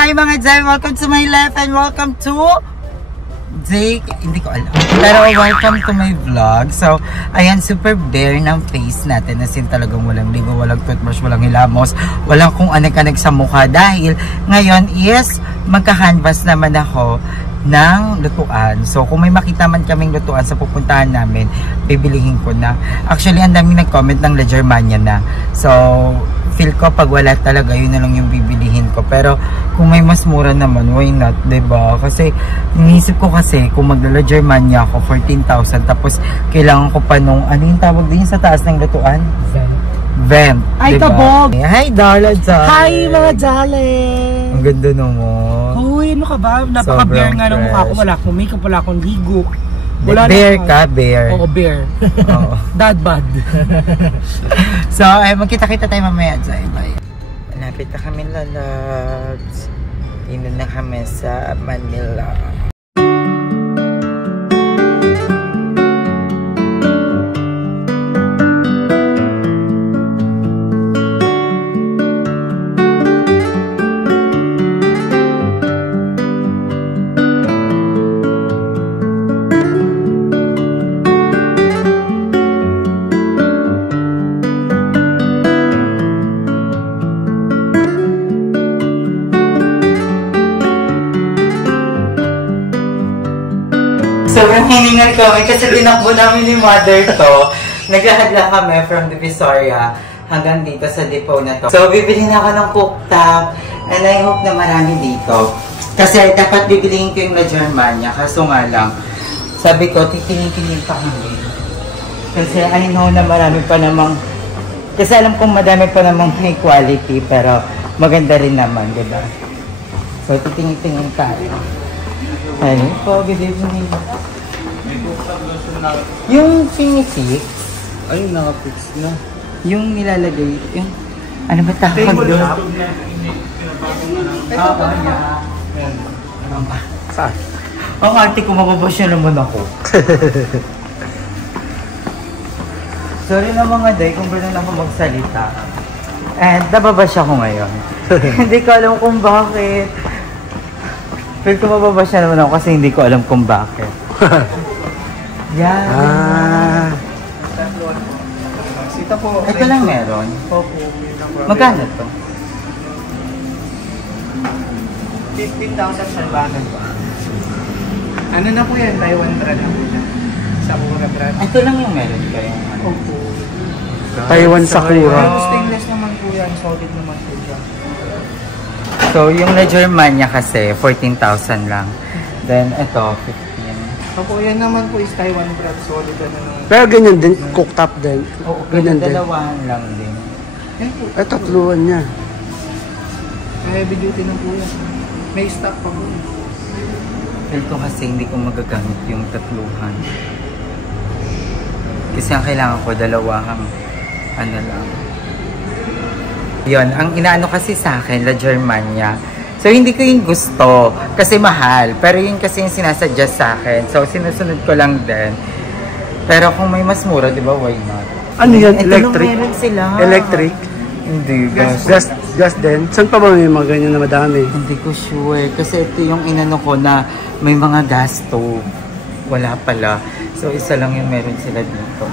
Hi mga Jay! Welcome to my life and welcome to Jake, hindi ko alam. Pero welcome to my vlog. So, ayan, super bare ng face natin. As in talagang walang ligo, walang toothbrush, walang hilamos, walang kung anag-anag sa mukha. Dahil ngayon is magka-canvas naman ako ng lutuan. So, kung may makita man kaming lutuan sa pupuntahan namin, bibilihin ko na. Actually, ang daming nag-comment ng La Germania na. So, feel ko pag wala talaga, yun na lang yung bibilihin ko. Pero, kung may mas mura naman, why not, diba? Kasi, inisip ko kasi, kung magla Germania ako, 14,000, tapos, kailangan ko pa nung, ano yung tawag din sa taas ng lutuan? Vent. Ay, diba? Kabog! Hi, Darla, Jale! Hi, mga Jale! Ang ganda naman. Uy, ano ka ba? Napaka-bear nga ng mukha ko. Wala akong makeup, wala akong ligo. Bear ka, bear. Oo, bear. Oo. Dad bod. So, ay, magkita-kita tayo mamaya dyan. Malapit na kami lalags. Inon na kami sa Manila. Sobrang hiningal kami kasi tinakbo namin ni mother to. Naglakad lang kami from Divisoria hanggang dito sa depot na to. So, bibili na ako ng cooktop and I hope na marami dito. Kasi dapat bibilihin ko yung La Germania. Kaso nga lang, sabi ko, titingin-tingin pa kami. Kasi I know na marami pa namang, kasi alam kong madami pa namang high quality pero maganda rin naman, diba? So, titingin-tingin tayo. Ayun po, good evening. Yung finifix, ayun, naka-fix na. yung nilalagay, yung, ano ba tawag doon? Saan? Ang arte ko, mababasya naman ako. Sorry na mga day, kung gano'n ako magsalita. And nababasya ko ngayon. Hindi ko alam kung bakit. Pero kung mababasya naman ako kasi hindi ko alam kung bakit. Yan. Ah. Sita po. Ito lang meron. Opo. Magkano to? 15,000 salbanan pa. Ano na po yan? Taiwan brand na po siya. Sakura brand. Ito lang yung meron kayo. Opo. Taiwan Sakura. Stainless naman po yan. Solid naman po siya. So, yung La Germania kasi, 14,000 lang. Then, ito, 15. Opo, yan naman po is Taiwan brand. Solid na naman. Pero ganyan din, cooktop din. Oo, Ganyan din. dalawahan lang din. Yan po. Ay, tatluan niya. Heavy duty na po yan. May stock pa po. Ito kasi hindi ko magagamit yung tatluhan. Kasi ang kailangan ko, dalawahang ano lang. Yun, ang inaano kasi sa akin, La Germania. So, hindi ko yung gusto kasi mahal. Pero yun kasi yung sinasuggest sa akin. So, sinusunod ko lang din. Pero kung may mas mura, di ba, why not? Ano yan? Ito Electric? lang meron sila. Electric? Hindi, gas. Gas din? Saan pa ba may mga ganyan na madami? Hindi ko sure. Kasi ito yung inano ko na may mga gas stove. Wala pala. So, isa lang yung meron sila dito.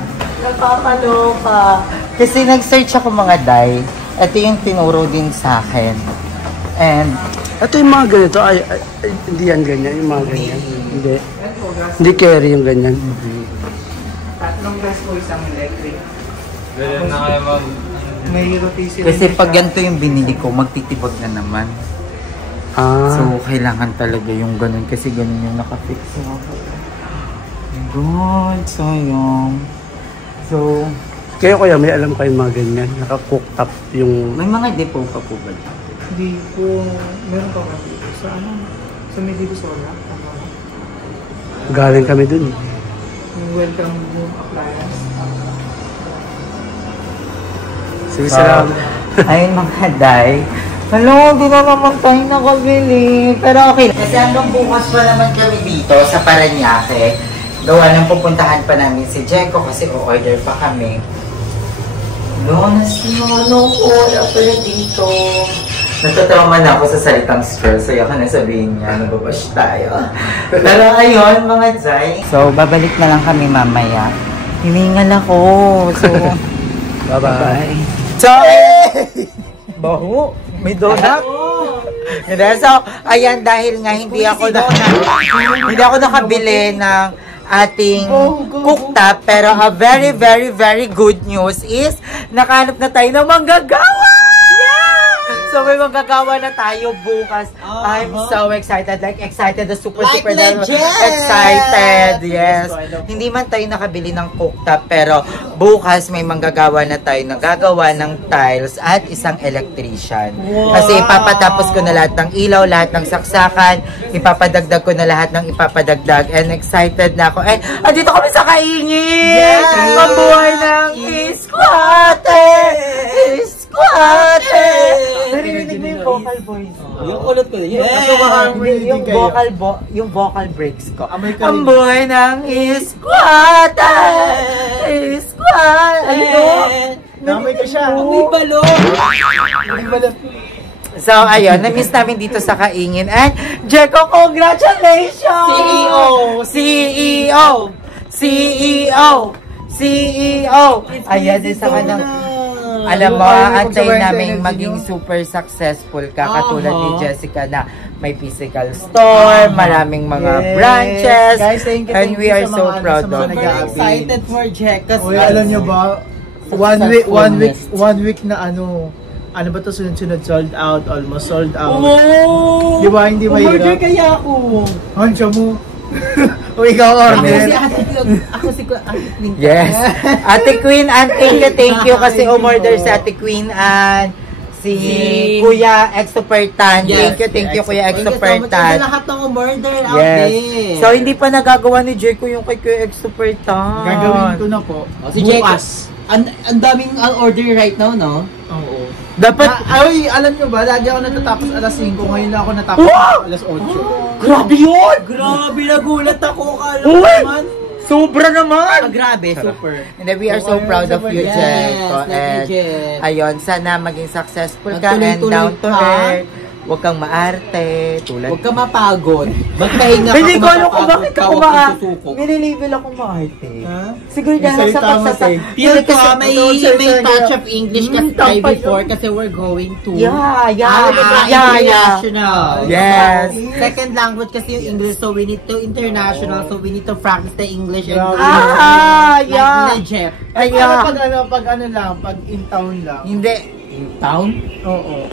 Napapaloka. Kasi nag-search ako mga day. Ito yung tinuro din sa akin. And, Ito yung mga ganito, ay hindi yan ganyan, yung mga ganyan. Hindi. Hindi carry yung ganyan. Tatlong gas po isang electric. Ganyan na kayo mag... May rotation. kasi pag ganito yung binili ko, magtitibag na naman. Ah. So, kailangan talaga yung ganun. Kasi ganun yung nakafix. God, sayang. So, Kaya kuya, may alam kayong mga ganyan, naka-cooktop yung... may mga depot pa po ba? Hindi po, meron pa kami dito. Sa ano? Sa may Divisoria. Galing kami dun. Yung welcome room appliance. Sige, salamat. Ayun mga day. Hello, di na naman tayo nakabili. Pero okay. Kasi hanggang bukas pa naman kami dito sa Parañaque. Gawa ng pupuntahan pa namin si Jeko kasi o-order pa kami. Lonas, ano ko, wala pala dito. Natatrauma na ako sa salitang stress. Kaya ka na sabihin niya, nababash tayo. Pero ayun, mga Zay. So, babalik na lang kami mamaya. Hiningal ako. So, bye-bye. So, baho, may donut. So, ayan, dahil nga hindi ako nakabili ng ating cooktop, pero a very, very, very good news is nakahanap na tayo ng manggagawa! So may magagawa na tayo bukas. I'm so excited. Like excited, super excited. Yes. Hindi man tayo nakabili ng cooktop, pero bukas may manggagawa na tayo ng gagawa ng tiles at isang electrician. Kasi ipapatapos ko na lahat ng ilaw, lahat ng saksakan, ipapadagdag ko na lahat ng ipapadagdag. And excited na ako. And andito kami sa Kaingin! Ang buhay ng Iskwate! Iskwate! Narinig mo yung vocal voice. Yung kulot ko. Yung vocal breaks ko. Ang buhay ng Iskwate! Iskwate! Namay ka siya. May balon. So, ayun, na-miss namin dito sa Kaingin. And, Jeko, congratulations! CEO! Ayan, isa ka ng... Alam mo, antayin namin maging super successful ka. Katulad ni Jessica na may physical store, maraming mga branches. Guys, thank you. And we are so proud of you. Excited for Jack. Uy, alam nyo ba, one week na ano ba to, sunod-sunod sold out, almost sold out. Di ba, hindi mahirap? Order kaya ako. Hansya mo. O ikaw order. Ako si Ate Queen. Yes. Ate Queen, and thank you kasi umorder si Ate Queen and si Kuya Exopertan. Thank you Kuya Exopertan. Lahat ng umorder out there. So hindi pa nagagawa ni Jeko yung kay Kuya Exopertan. Gagawin ko na po. Si Bukas. Ang daming order right now, no? Oo. Dapat, Ay, alam nyo ba, lagi ako natatapos alas 5, ngayon lang ako natapos alas 8. grabe yun! Grabe, nagulat ako. Kala Uy! naman. Sobra naman! Grabe, super. And we are so proud of you, Jeko. And ayun, sana maging successful ka and down to earth. Huwag kang maarte. Huwag kang mapagod. Magpahinga ka. Hindi ko alam kung bakit ako nililabel ako maarte. Siguro dahil sa pagsasay. Feel ko, may touch of English kasi tayo before kasi we're going to international. Yes. Second language kasi yung English, so we need to international, so we need to practice the English and Jeff. Pag ano lang, pag in town lang. Hindi. In town? Oo.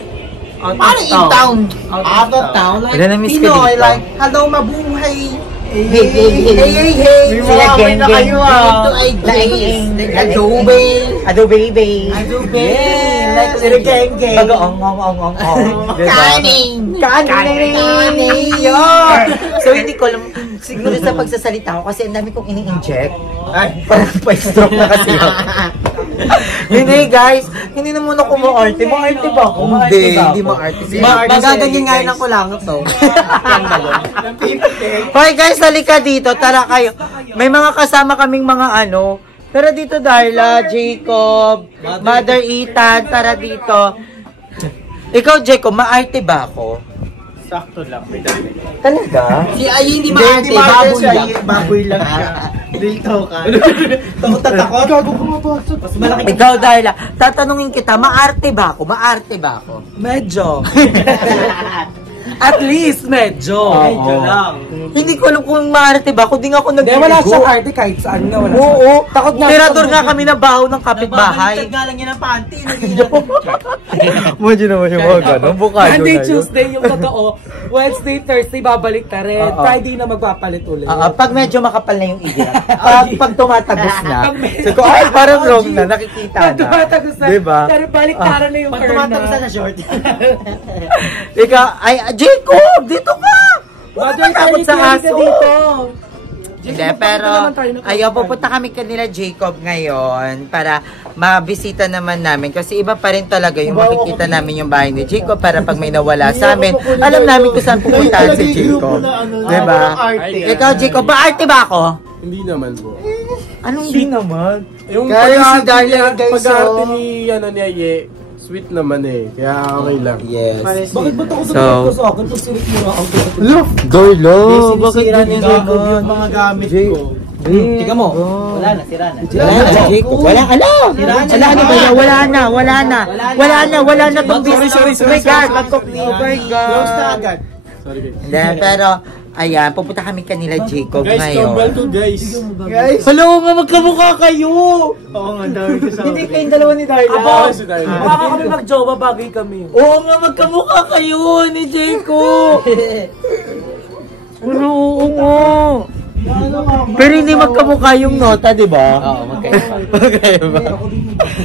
Paano in town? Out of town? Like, Pinoy, like, hello, mabuhay. Hey. Sila gang na kayo Adobe. Like, sila gang. Bagoong. Kaning. So, hindi ko alam. Siguro sa pagsasalita ko kasi ang dami kong ini-inject. Parang pa-stroke na kasi ako. Hindi guys, hindi na muna ako maarte. Maarte ba ako? Hindi maarte. Magaganyan nga lang ko lang ito. Hoy guys, halika dito. Tara kayo. May mga kasama kaming mga ano. Tara dito Darla, Jacob, Mother Ethan. Tara dito. Ikaw Jacob, maarte ba ako? Sakto lang, may dami. Talaga? Si Ay hindi maarte, baboy lang siya. Dito ka. Takot. Gago pumapasok. Mas malaki. Ikaw Darla, tatanungin kita, maarte ba ako? Medyo. At least, medyo. Medyo lang. Hindi ko alam kung maarte ba ako. Di nga ako nag-igo. Wala siyang arte kahit saan nga. Oo. Takot na. Tirador nga kami na baho ng kapitbahay. Nababaliktad nga lang yan ang panty. Imagine naman yung mga gano'n. Bukado na Monday, yun. Tuesday yung totoo. Wednesday, Thursday, babalik ka rin. Friday na magpapalit ulit. Pag medyo makapal na yung idiot. Pag tumatagos na. So, ay, parang wrong na. Nakikita na. Pag tumatagos na. Diba? Pero baliktaran na yung Pag curve tumatagos na short. Ikaw, ay, Jacob! Dito ka! Huwag Mother, ka takot sa aso. dito. Hindi, pero ayaw, pupunta kami kanila Jacob ngayon para mabisita naman namin. Kasi iba pa rin talaga yung makikita namin yung bahay ni Jacob para pag may nawala sa amin, alam namin kung saan pupuntahan si Jacob. Diba? Ikaw, Jacob, maarte ba ako? Hindi naman po. Anong hindi naman? Yung Guys, si pag-arte Dahlia, niya, guys, pag-arte oh. ni Aye, Sweet naman eh. Kaya okay lang. Yes. Bakit ba't ako So, sa akin? Pag sirit mo na ako. Dorlo, bakit Sinisira ni ganyan Jacob naman? yung mga gamit ko. Tika mo. Wala na, sira na. Wala na, Jacob. Wala, ala! Wala na ba yan? Wala na tong business. Oh my God, oh my God. Close na agad. Sorry guys. Hindi, pero, ayan, pupunta kami kanila, Jacob, Guys, ngayon. tumble to guys. Guys! Hello nga, magkamukha kayo! Oo nga, dami ko sa Hindi kayong dalawa ni Darla. Aba, si Darla. Baka kami mag-jowa, bagay kami. Oo nga, magkamukha kayo ni Jacob. Oo nga. Pero hindi magkamukha yung nota, di ba? Oo, magkaiba. Magkaiba.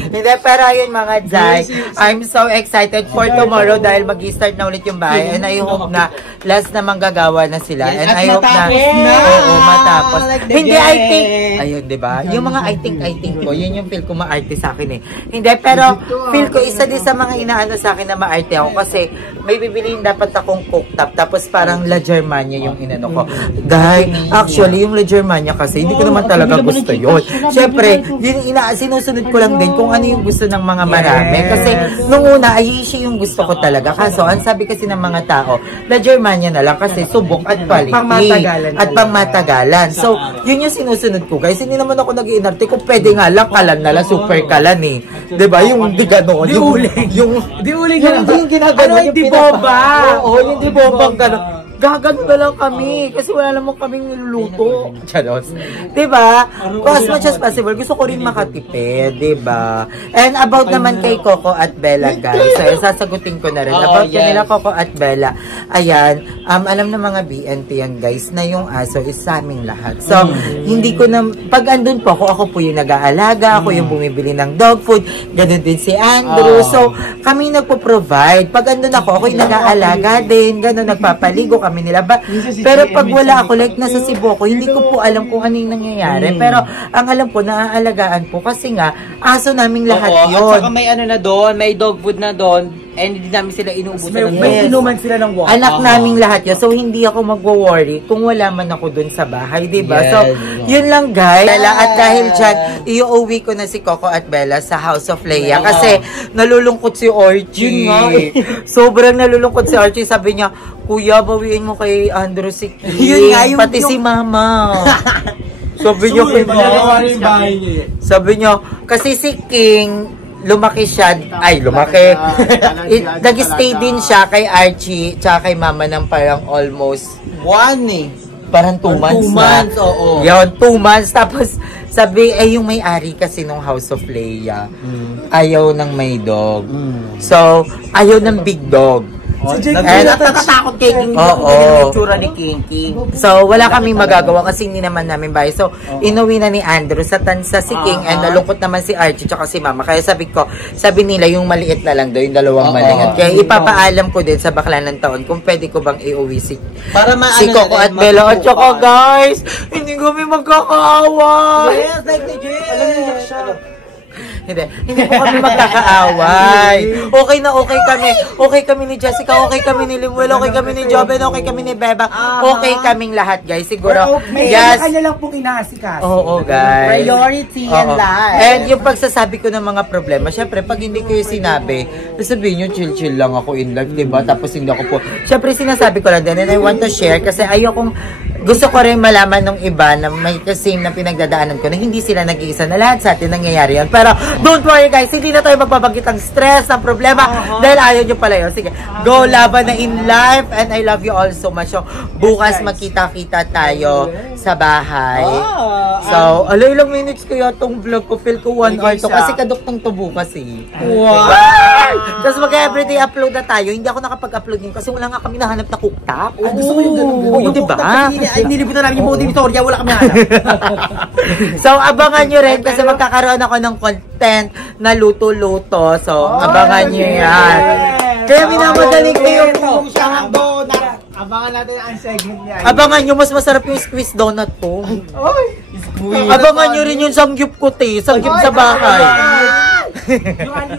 Hindi, pero ayun mga Jai, I'm so excited for tomorrow dahil mag-start na ulit yung bahay and I hope na last na manggagawa na sila and I hope na oo, matapos. Hindi, I think, ayun, di ba? Yung mga I think ko, yun yung feel ko ma-arte sa akin eh. Hindi, pero feel ko isa din sa mga inaano sa akin na ma-arte ako kasi may bibiliin dapat akong cooktop tapos parang La Germania yung inano ko. Guys, actually, yung La Germania kasi, hindi ko naman talaga gusto yun. Siyempre, yun sinusunod ko lang din kung ano yung gusto ng mga marami. Kasi, nung una, Aishi yung gusto ko talaga. Kaso, ang sabi kasi ng mga tao, La Germania na lang kasi subok at quality. At pangmatagalan. So, yun yung sinusunod ko. Guys, hindi naman ako nag-iinarte. Kung pwede nga lang, kalan na lang, super kalan eh. Diba? Yung di gano'n. Di uling Yung ginagano. Ano, di bomba? Oo, yung di bomba gano'n. Gagano na lang kami kasi wala naman kaming niluluto. Charos. Diba? As much as possible, gusto ko rin makatipid. Diba? And about naman kay Coco at Bella, guys. So, sasagutin ko na rin. About kanila Coco at Bella. Ayan, alam na mga BNT yan, guys, na yung aso is sa aming lahat. So, hindi ko na, pag andun po ako po yung nag-aalaga, ako yung bumibili ng dog food, ganun din si Andrew. So, kami nagpo-provide. Pag andun ako yung nag-aalaga din, ganun, nagpapaligo kami nila. Pero pag wala ako, like nasa Cebu ako, hindi ko po alam kung ano yung nangyayari. Pero ang alam ko, naaalagaan po kasi nga, aso naming lahat yun. At saka may ano na doon, may dog food na doon, and hindi namin sila inuubusan. May inuman sila ng water. Anak naming lahat yun. So, hindi ako magwo-worry kung wala man ako dun sa bahay, diba? Yes. So, yun lang guys. At dahil dyan, iuwi ko na si Coco at Bella sa House of Leia. Kasi, nalulungkot si Archie. Yun nga. Sobrang nalulungkot si Archie. Sabi niya, Kuya, bawiin mo kay Andrew si King. Yun nga, Pati si Mama. Sabi niyo, sabi niyo, kasi si King, lumaki siya, nag-stay din siya kay Archie, tsaka kay Mama ng parang almost, parang 2 months 2 months, oo. Yun, 2 months. Tapos, sabi, yung may-ari kasi nung House of Leia, ayaw ng may dog. So, ayaw ng big dog. Natatakot kay King. Oo. Yung itsura ni King. So, wala kaming magagawa kasi hindi naman namin bahay. So, inuwi na ni Andrew sa tansa si King and nalungkot naman si Archie tsaka si Mama. Kaya sabi nila yung maliit na lang daw, yung dalawang maliit. Kaya ipapaalam ko din sa bakla ng taon kung pwede ko bang iuwi si Coco at Bella. At tsaka guys, hindi kami magkakaaway. Yes, like the Jill. Alam niyo siya. Hindi po kami magkakaaway. Okay na okay kami. Okay kami ni Jessica, okay kami ni Limuel, okay kami ni Joben, okay kami ni Beba. Okay kaming lahat, guys. Siguro. Yes. Kanya lang pong inaasikas. Oo, guys. Priority and life. And yung pagsasabi ko ng mga problema, syempre, pag hindi ko yung sinabi, sabihin nyo, chill-chill lang ako in life, diba? Tapos hindi ako po. Syempre, sinasabi ko lang din, and I want to share kasi ayokong, gusto ko rin malaman ng iba na may kasing na pinagdadaanan ko na hindi sila nag-iisa na lahat sa atin nangyayari yan. Pero, don't worry guys, hindi na tayo magbabanggit ng stress, ng problema, dahil ayaw nyo pala yun. Sige, go laban na in life, and I love you all so much. So, bukas magkita-kita tayo sa bahay. So, ilang minutes kaya itong vlog ko, feel ko 1 hour to, kasi kaduktong to bukas eh. Wow! Tapos mag-everyday upload na tayo, hindi ako nakapag-upload yun kasi wala nga kami nahanap na cooktop. Gusto ko yung ganun. Oo, diba? Nilibutan namin yung buong Victoria, wala kami hanap. So, abangan nyo rin kasi magkakaroon ako ng content na luto-luto. So, abangan nyo yan. Kaya minamagaling ko yung donut. Abangan natin ang segment niya. abangan nyo, mas masarap yung squeeze donut ko. Abangan nyo rin yung samgyup ko, te. Samgyup sa bahay. Yung ano,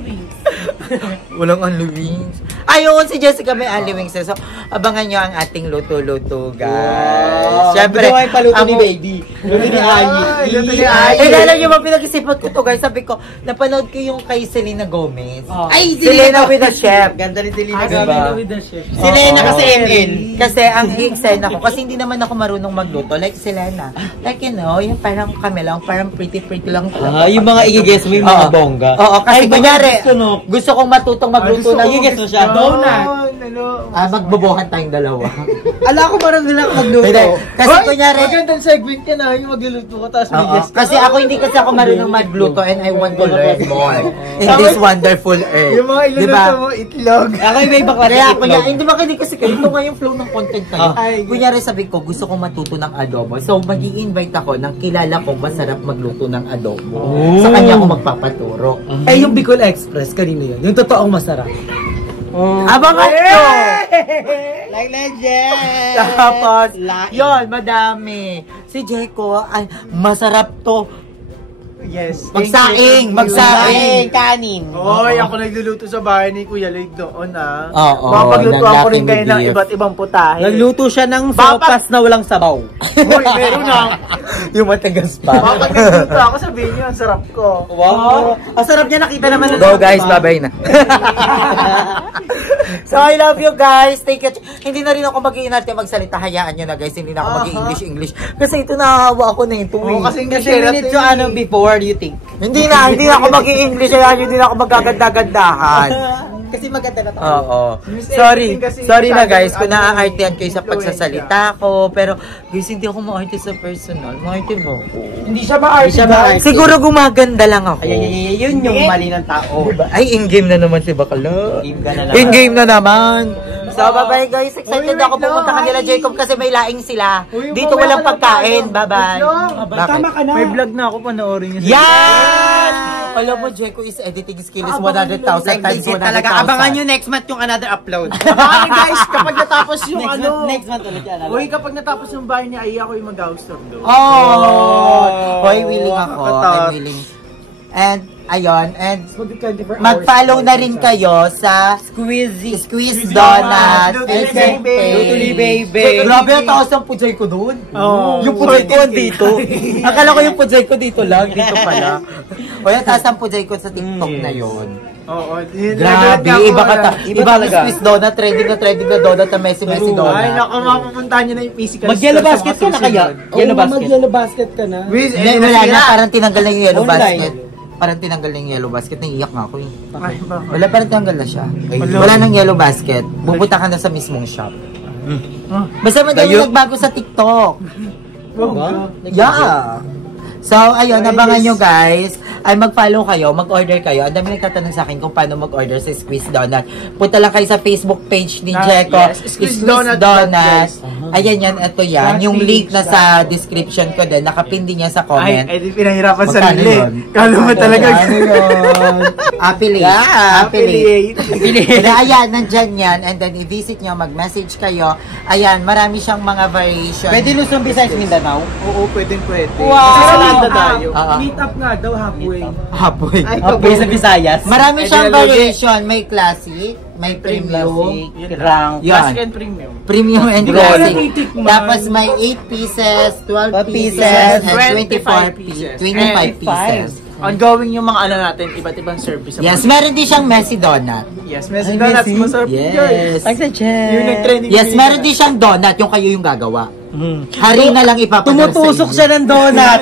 Walang unli wings. Ayun, si Jessica may unli wings. So, abangan nyo ang ating luto-luto, guys. Siyempre, Ito ay paluto ni baby. Luto ni Ayi. Luto ni Ayi. Eh, alam nyo ba, pinag-isipan ko to, guys. Sabi ko, napanood ko yung kay Selena Gomez. Ay, Selena with a chef. Ganda rin Selena Diba? Gomez with the chef. Selena kasi ML. Kasi ang i-excite ako, kasi hindi naman ako marunong magluto. Like Selena. Like, you know, yung parang kami lang, parang pretty lang. Yung mga i-guess mo yung mga bongga. Oo, kasi kunyari, gusto gusto kong matutong magluto ng i-guess mo siya. Donut. magbobohan tayong dalawa. Ala ko parang nila magluto. Hindi, kasi kunyari, Magandang segment ka na, yung magluluto ka, tapos may oo, guest ka. kasi hindi ako marunong magluto and I want to learn more in this wonderful earth. Yung mga iluluto mo, itlog. Ako yung may bakla Kaya, ng itlog. hindi ba kasi kayo, ito nga yung flow ng content kayo. Ay, Kunyari sabi ko, gusto kong matuto ng adobo. So, mag-i-invite ako ng kilala kong masarap magluto ng adobo. Sa kanya ako magpapaturo. Eh, yung Bicol Express, kanino yun? Yung totoong masarap. Abangan nyo! Like legend! Tapos, yun, madami. Si Jeko, ay, masarap to. Yes. Magsaing! Magsaing! Kanin! Oy, ako nagluluto sa bahay ni Kuya Lloyd doon Oo, Mapagluto ng ako rin Laughing kayo with ng Beef. iba't ibang putahe. Nagluto siya ng sopas na walang sabaw. Hoy, meron na. Yung matagas pa. Kapag nagluto ako, sabihin niyo, ang sarap ko. Wow! Ang sarap niya, nakita naman Go guys, bye-bye na. So I love you guys. Take it. Hindi na rin ako mag-iinarte magsalita. Hayaan nyo na guys. Hindi na ako mag-i-English. Kasi ito nahahawa ako na ito. Oo, kasi Kasi minutes yung ano before you think. Hindi na ako mag-i-English. Hayaan nyo, hindi na ako magaganda-gandahan. Kasi maganda na tayo. Oo. Miss Sorry. Editing kasi Sorry na masyado guys kung ano, naaartehan kayo sa influensya. pagsasalita ko. Pero guys, hindi ako maarte sa personal. Maarte ba ako? Hindi siya ma-arte. Siguro gumaganda lang ako. Ay, yun yung mali ng tao. Ay, in-game na naman si Bakala. Game ka na naman. In-game na naman. So, bye-bye guys. Excited Uy, ako wait pumunta lang. kanila Jacob kasi may laing sila. Uy, Dito mamaya walang ka lang pagkain. tayo. Bye-bye. Wait lang. Bakit? ka na. May vlog na ako, panoorin niyo. Yan! Alam mo, Jacob is editing skill is 100,000 times 100,000. talaga. Abangan nyo next month yung another upload. Abangan niyo guys, kapag natapos yung Next month ulit yan. Uy, kapag natapos yung bahay niya, ay ako yung mag-house tour doon. Oh! Hoy, willing ako. I'm willing. And, ayun. And, mag-follow na rin kayo sa Squeeze Donut. Luto And ni Baby. Luto ni Baby. Grabe, ang taas ng pujay ko doon. Oo. Yung pujay ko dito. Akala ko yung pujay ko dito lang. Dito pala. O yung taas ng pujay ko sa TikTok na yon. Oo. yun, Grabe, naglalagay iba ako, ka ta. Iba Iba talaga. ang Squeeze Donut. Trending na donut na Messi Ay, donut. naku, mapupuntahan niyo na yung physical Mag-yellow store sa basket mga ka na kaya? susunod. Yellow basket. Mag-yellow basket ka na. Wiz, Hindi, wala na. Parang tinanggal na yung yellow Online. basket. Parang tinanggal na yung yellow basket. Naiiyak nga ako eh. Ay, bakit? Wala, parang tinanggal na siya. Wala nang yellow basket. Pupunta ka na sa mismong shop. Basta madami nagbago sa TikTok. Yeah. So, ayun, abangan nyo guys. Ay, mag-follow kayo, mag-order kayo. Ang dami nagtatanong sa akin kung paano mag-order sa Squeeze Donut. Punta lang kayo sa Facebook page ni Jeko. yes. Squeeze Donut, guys. Ayan yan, ito yan. Yung link na sa description ko din. Nakapin din niya sa comment. Ay, di pinahirapan sa Magkano nili. yun? Kala mo talaga. Ano yun? Affiliate. Affiliate. Kaya ayan, nandyan yan. And then, i-visit nyo, mag-message kayo. Ayan, marami siyang mga variation. Pwede Luzon, Visayas, Mindanao? Oo, pwede. Wow! Kasi sa Landa tayo. Meet up nga daw halfway. Halfway. Okay, sa Visayas. Marami Ay, siyang dinalogi. variation. May classic, may premium, Rank. yan. Classic and premium. Premium and Hindi ko classic. alam titikman. Tapos may 8 pieces, 12 pieces, and 24 pieces. 25 pieces. Ongoing yung mga ano natin, iba't ibang service. Yes, meron din siyang messy donut. Yes, Messi Donuts, masarap yun, guys. Yes. Yung nag-trending Yes, video meron na. din siyang donut, yung kayo yung gagawa. Hari na lang ipapadala sa Tumutusok inyo. siya ng donut.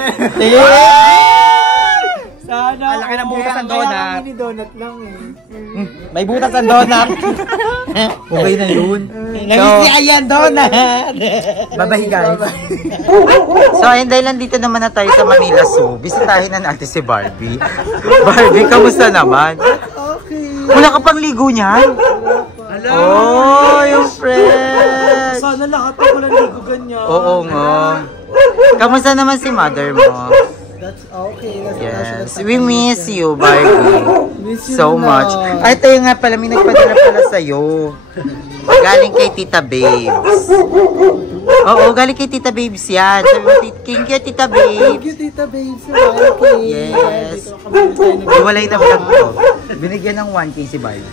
Sana. Ang laki ng butas ng donut. Kaya mini donut lang eh. May butas ang donut. Okay na yun. Namiss ni Ayan donut. Bye-bye guys. So, ayun, dahil nandito naman na tayo sa Manila Zoo, bisitahin na natin si Barbie. Barbie, kamusta naman? Okay. Wala ka pang ligo niyan? Oh, yung friend. Sana lahat ako lang ligo ganyan. Oo nga. Kamusta naman si mother mo? That's okay. Yes, we miss you, Barbie. So much. Ay, tayo nga pala, may nagpadala pala sa'yo. Galing kay Tita Babes. Oo, galing kay Tita Babes yan. Sabi mo, thank you, Tita Babes. Thank you, Tita Babes. Okay. Yes. Iwalay na vlog ko. Binigyan ng 1K si Barbie.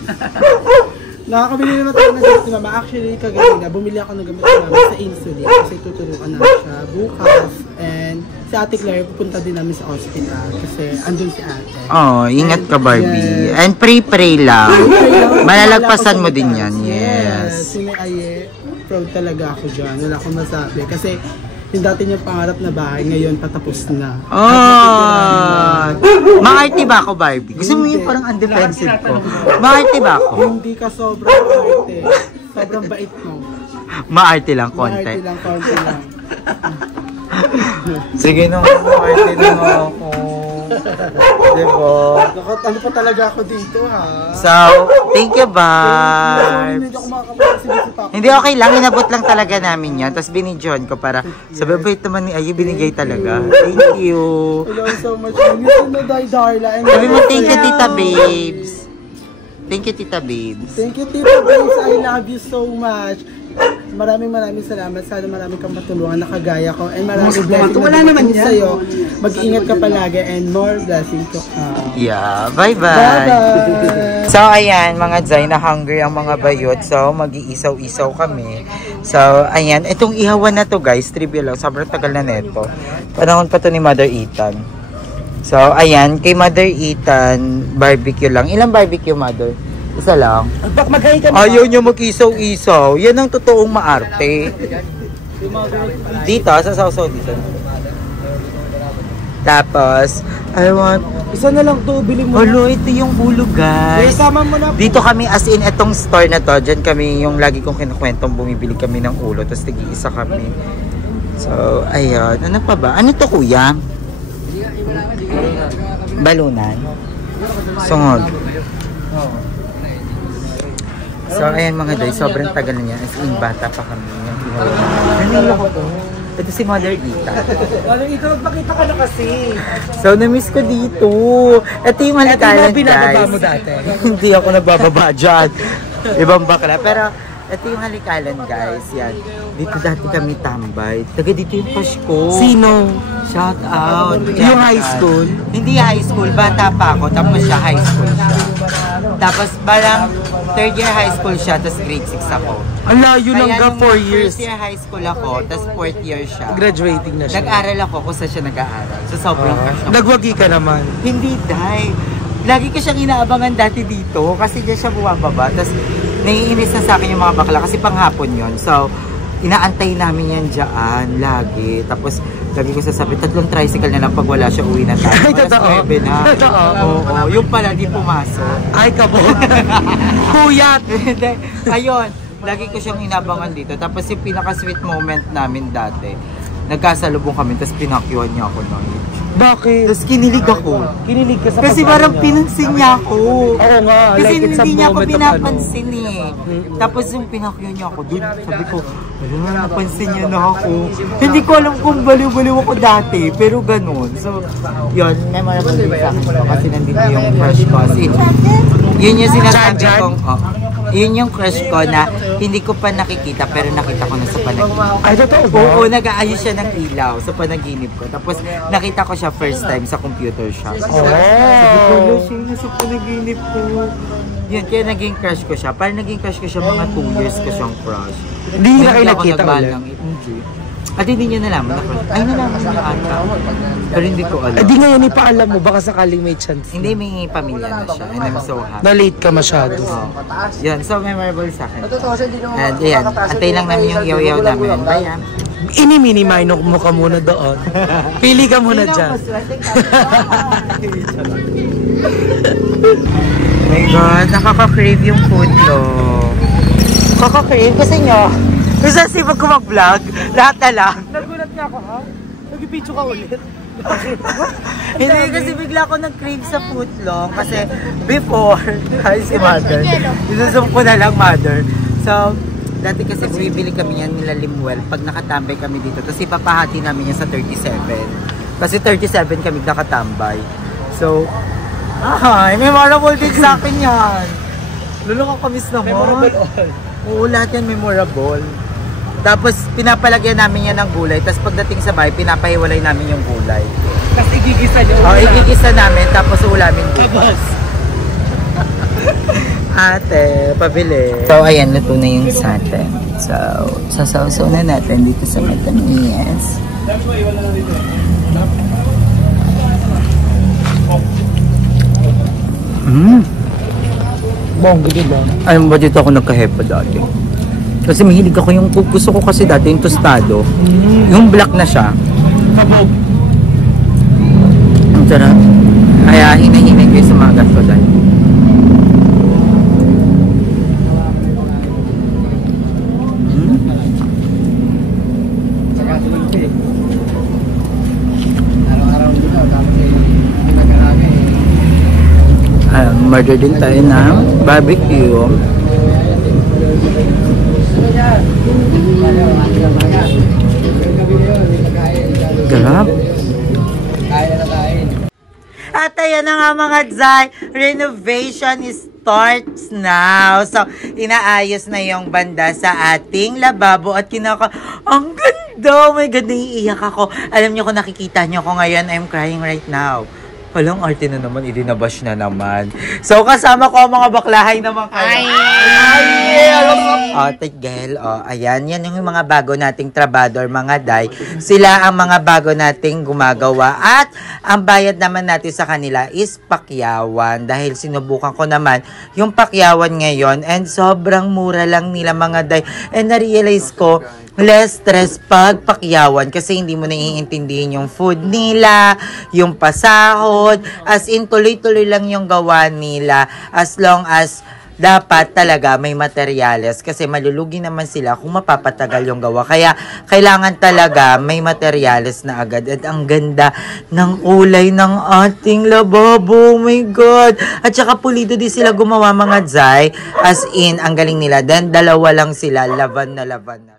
Nakakabili naman tayo ng gamit ni Mama. Actually, kagaling bumili ako ng gamit ni Mama sa insulin kasi tuturuan na siya bukas. And si Ate Claire, pupunta din namin sa hospital kasi andun si Ate. Oh, ingat ka, Barbie. Yes. And pray lang. Malalagpasan mo din yan. Yes. Yes. Proud talaga ako dyan. Wala akong masabi. Kasi yung dati niyang pangarap na bahay, ngayon patapos na. Oh! Maarte ba ako, Barbie? Gusto mo yung parang undefensive ko? Maarte ba ako? Hindi ka sobrang arte. Sobrang bait mo. Maarte lang, konti. Maarte lang, konti lang. Sige naman, maarte lang ako. Diba? Ano pa talaga ako dito, ha? So, thank you, Barb. Hindi ako makakapagsigisip ako. Hindi, okay lang. Inabot lang talaga namin yan. Tapos binidyohan ko para sabi, bait naman ni Ayu, binigay talaga. Thank you. Hello so much. Miss na Darla. Sabi mo, thank you, Tita Babes. Thank you, Tita Babes. Thank you, Tita Babes. I love you so much. Maraming salamat. Sana maraming kang matulungan na kagaya ko. And maraming blessings. Wala naman sa'yo. Mag-ingat ka palagi and more blessings to come. Yeah, bye-bye. Bye-bye. So, ayan, mga Zay, na hungry ang mga bayot. So, mag-iisaw-isaw kami. So, ayan, itong ihawan na to, guys, trivia lang. Sobrang tagal na neto. Panahon pa to ni Mother Ethan. So, ayan, kay Mother Ethan, barbecue lang. Ilang barbecue, Mother? Isa lang. Ayaw niya mag-isaw-isaw. Yan ang totoong maarte. Dito, sa sausaw dito. Tapos, I want... Isa na lang to, bili mo. Hello, ito yung ulo, guys. Sama mo na. Dito kami, as in, itong store na to, dyan kami, yung lagi kong kinukwentong, bumibili kami ng ulo, tapos tig-iisa kami. So, ayun. Ano pa ba? Ano to, kuya? Balunan? Sungod. So, ayan mga day, sobrang tagal na yan. As in, bata pa kami. Nanilo ko to. Ito si Mother Ita. Mother Ita, magpakita ka na kasi. So, na-miss ko dito. Ito yung halikalan, guys. Binababa mo dati. Hindi ako nagbababa dyan. Ibang bakla. Pero, ito yung halikalan, guys. Yan. Dito dati kami tambay. Taga dito yung Pasko. Sino? Shout out. Yung high school? Hindi high school. Bata pa ako. Tapos siya high school siya. Tapos parang third year high school siya. Tapos grade 6 ako. Ang layo lang Kaya ka, nung 4 years. first year high school ako. Tapos fourth year siya. Graduating na siya. Nag-aral ako kung saan siya nag-aaral. So sobrang crush ako. Nagwagi ka naman. Hindi, dahil lagi ko siyang inaabangan dati dito. Kasi diyan siya bumababa. Tapos naiinis na sa akin yung mga bakla. Kasi panghapon yon. So, inaantay namin yan dyan. Lagi. Tapos, lagi ko sasabi, 3 tricycle na lang pag wala siya, uwi na tayo. Ay, totoo. Na. Totoo. Oo. Yung pala, di pumasok. Ay, kabo. Kuyat. Ayun. Lagi ko siyang inabangan dito. Tapos yung pinaka-sweet moment namin dati, nagkasalubong kami, tapos pinakyuhan niya ako noon. Bakit? Tapos kinilig ako. Kinilig ka sa Kasi parang pinansin niya ako. Oo nga. Kasi Like it's a hindi niya ako moment of pinapansin eh. Tapos yung pinakyo niya ako, dude, sabi ko, alam, napansin niya na ako. Hindi ko alam kung baliw-baliw ako dati, pero ganun. So, yun, memorable din sa akin to kasi nandito yung crush ko. Kasi, yun yung sinasabi kong, yun yung crush ko na hindi ko pa nakikita, pero nakita ko na sa panaginip. Ay, totoo ba? Oo, nag-aayos siya ng ilaw sa panaginip ko. Tapos, nakita ko siya first time sa computer shop. Oh. Sabi ko, siya na sa panaginip ko. Yun, kaya naging crush ko siya. Parang naging crush ko siya mga 2 years ko siyang crush. Hindi na kayo ako nakita nagmahal ulit? ng hindi. At hindi niya nalaman na crush. Ay, nalaman niya ata. Pero hindi ko alam. Di ngayon ipaalam mo, baka sakaling may chance. Hindi, may pamilya na siya. And I'm so happy. Na-late ka masyado. Oh. Yan, so memorable sa akin. And yan, antay lang namin yung yaw-yaw namin. Bye. Ini-minimay mo ka muna doon. Pili ka muna dyan. Oh my God, nakaka-crave yung food lo. Kaka-crave kasi nyo. Kasi sipag ko mag-vlog, lahat na lang. Nagulat nga ako, ha? Nag-picture ka ulit. Hindi kasi bigla ako nag-crave sa footlong kasi before, hi si Mother, isusum ko na lang Mother. So, dati kasi bumibili kami yan nila Limuel pag nakatambay kami dito. Tapos ipapahati namin yan sa 37. Kasi 37 kami nakatambay. So, memorable din sa akin yan. Lalo ka kamis naman. Memorable all. Oo, lahat yan memorable. Tapos pinapalagyan namin yan ng gulay. Tapos pagdating sa bahay, pinapahiwalay namin yung gulay. Tapos igigisa nyo. Igigisa namin, tapos ulamin bukas. Ate, pabili. So, ayan, luto na yung satin. So, sasawsaw na natin dito sa Matamis. Bong, gigil lang. Alam ba dito ako nagkahepa dati? Kasi mahilig ako yung gusto ko kasi dati yung tostado. Yung black na siya. Kabog. Ang sarap. Kaya hinahinay ko sa mga gasodan. Murder din tayo ng barbecue. Garap. At ayan na nga mga Zay, renovation starts now. So, inaayos na yung banda sa ating lababo at ang ganda! Oh my God, naiiyak ako. Alam niyo kung nakikita niyo ko ngayon, I'm crying right now. Walang arte na naman, idinabash na naman. So, kasama ko ang mga baklahay naman kayo. Tigel, ayan, yan yung mga bago nating trabador, mga day. Sila ang mga bago nating gumagawa. At ang bayad naman natin sa kanila is pakyawan. Dahil sinubukan ko naman yung pakyawan ngayon. And sobrang mura lang nila, mga day. And na-realize ko, less stress pag pakyawan kasi hindi mo naiintindihin yung food nila, yung pasahod, as in tuloy-tuloy lang yung gawa nila as long as dapat talaga may materyales kasi malulugi naman sila kung mapapatagal yung gawa. Kaya kailangan talaga may materyales na agad. At ang ganda ng kulay ng ating lababo. Oh my God! At saka pulido din sila gumawa, mga Zay. As in, ang galing nila. Then dalawa lang sila, laban na laban na.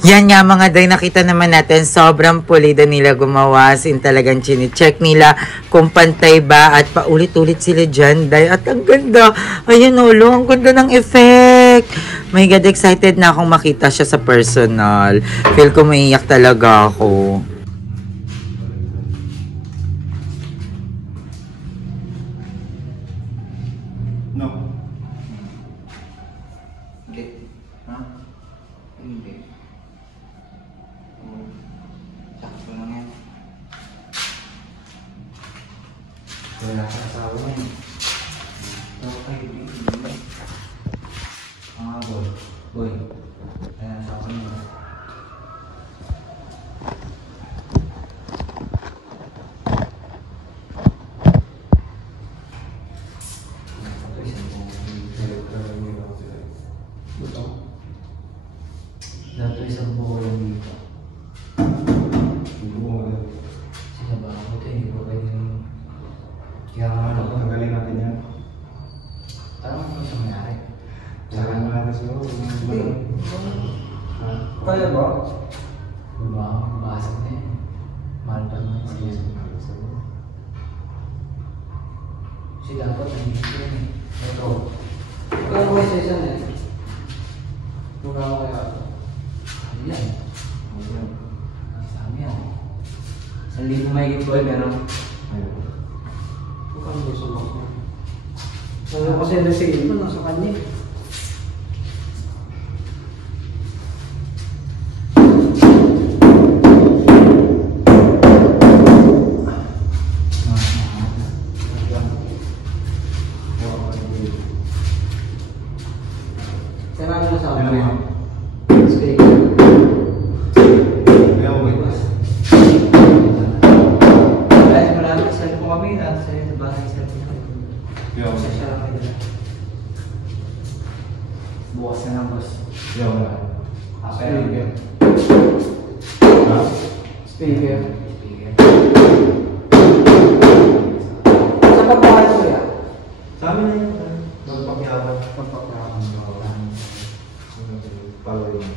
Yan nga mga day, nakita naman natin sobrang pulido nila gumawa. Sin talagang chine-check nila kung pantay ba at paulit-ulit sila dyan, day. At ang ganda, ayan ulo, ang ganda ng effect. My God, excited na akong makita siya sa personal. Feel ko maiiyak talaga ako. No. Wala ka asawa niya. Okay, boy. Ayan, asawa niya. Dato isang buko lang dito. Sinabahan ko ito, hindi ko pwede naman. Kaya nga ako, nagaling natin yan. Tanong mo sa mangyari. Saka na natin siguro. Kaya ba? Basag na yan. Mahal pa naman siya. Kasi dapat nandito yan eh. Ito. Kaya ko isa isa na eh. Mukha ko kaya ito. Ano yan? Sami yan. 1,000 may gift ko eh, meron. Mukhang gusto mo. Ano kasi na sale mo, nasa kanya. Sarang mo sa Ano yun? speaker. Kaya mo ba? Guys, marami sa po kami. Nasa sa bahay sa Kaya mo. siya lang kayo. Bukas na lang, boss. Kaya mo na. Speaker. Ha? Speaker. Sa pagbahay ko yan? Sa amin na yun. Magpakyawan. Pagpapayaman ko. Following.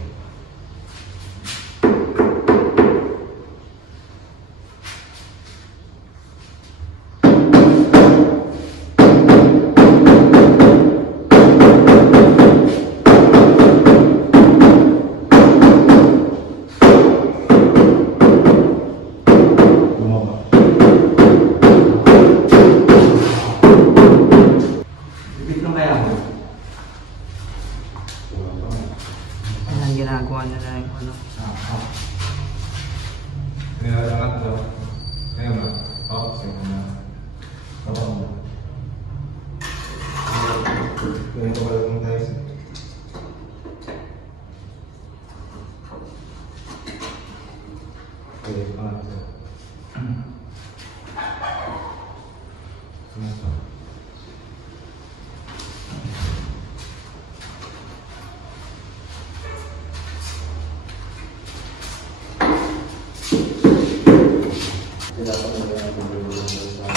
Bumaba. Bibig ng kaya mo? Ang ginagawa na lang yung ano. Nilalangat daw. Ngayon na. Oo, sige na. Kapag mo. Ganito ka lang tayo. Okay, pangat ko. Sumaso. Dapat magandang pagkakas sa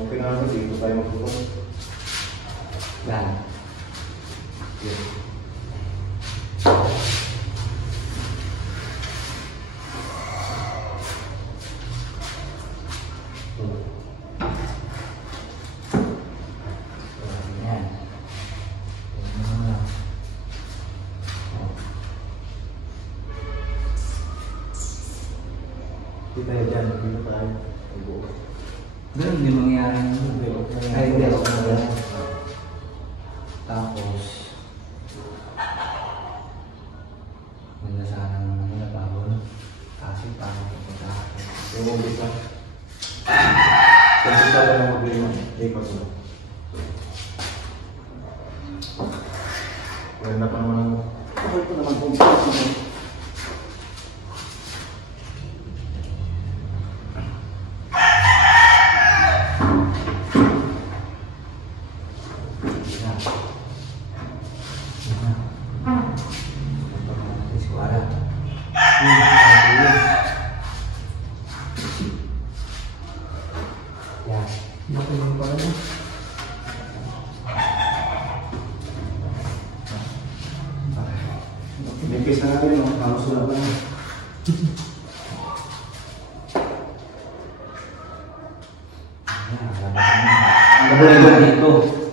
okay na natin, dito tayo magpupong. Yan. Yan. Dito tayo dyan, dito tayo. Ganun din mangyari. Ay, hindi ako na. Tapos, ganda sana naman nila bago. Kasi parang pupunta ako. Yung umpisa. Kasi tayo ng problema. Lipat mo. Maganda pa naman ang... Ako ito naman pumunta. Nipis na natin, no? Tapos wala pa na.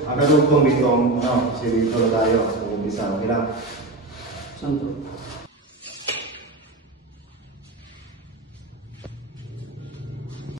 Ang kadugtong dito, ano, kasi dito na tayo. Sa umpisa, okay lang. Saan to?